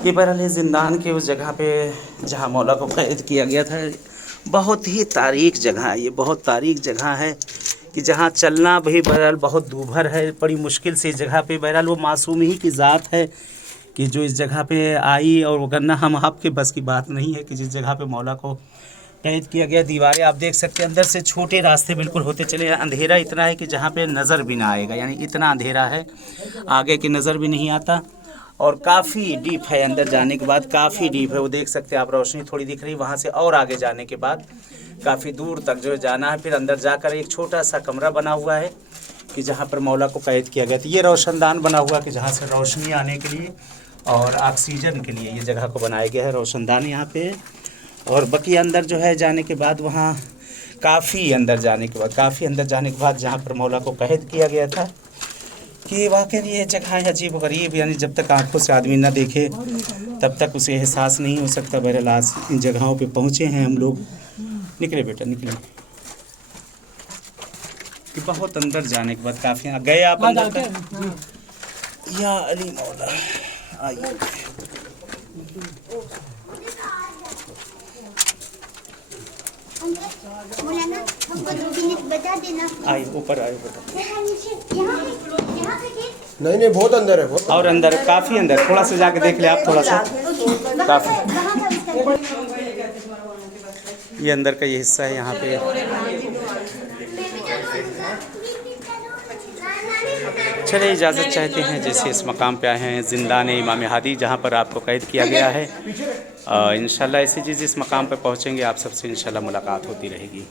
ये बहरहाल ज़िंदान के उस जगह पे जहाँ मौला को क़ैद किया गया था। बहुत ही तारीख जगह है ये, बहुत तारीख जगह है कि जहाँ चलना भी बहरहाल बहुत दूभर है। बड़ी मुश्किल से इस जगह पे बहरहाल वो मासूम ही की ज़ात है कि जो इस जगह पे आई, और वरना हम आपके बस की बात नहीं है कि जिस जगह पे मौला को कैद किया गया। दीवारें आप देख सकते हैं, अंदर से छोटे रास्ते बिल्कुल होते चले। अंधेरा इतना है कि जहाँ पे नज़र भी ना आएगा, यानी इतना अंधेरा है आगे की नज़र भी नहीं आता। और काफ़ी डीप है, अंदर जाने के बाद काफ़ी डीप है। वो देख सकते हैं आप, रोशनी थोड़ी दिख रही, वहाँ से और आगे जाने के बाद काफ़ी दूर तक जो है जाना है। फिर अंदर जाकर एक छोटा सा कमरा बना हुआ है कि जहाँ पर मौला को कैद किया गया था। ये रोशनदान बना हुआ कि जहाँ से रोशनी आने के लिए और ऑक्सीजन के लिए ये जगह को बनाया गया है। रोशनदान यहाँ पे है। और बाकी अंदर जो है जाने के बाद वहाँ काफ़ी अंदर जाने के बाद जहाँ पर मौला को कैद किया गया था कि वाकई ये जगह अजीब व गरीब, यानी जब तक आंखों से आदमी ना देखे तब तक उसे एहसास नहीं हो सकता। बहरहाल आज इन जगहों पे पहुँचे हैं हम लोग। निकले बेटा निकले। कि बहुत अंदर जाने के बाद काफ़ी गए आप अंदर तक। या अली मौला आइए। आइए ऊपर आए बेटा। नहीं बहुत अंदर है, बहुत और अंदर काफ़ी अंदर, थोड़ा सा जाके देख ले आप, थोड़ा सा काफ़ी। ये अंदर का ये हिस्सा है। यहाँ पे चले इजाज़त चाहते हैं, जैसे इस मकाम पे आए हैं ज़िंदान इमाम हादी, जहाँ पर आपको कैद किया गया है। इंशाल्लाह ऐसी चीज़ इस मकाम पर पहुँचेंगे आप सबसे इंशाल्लाह मुलाकात होती रहेगी।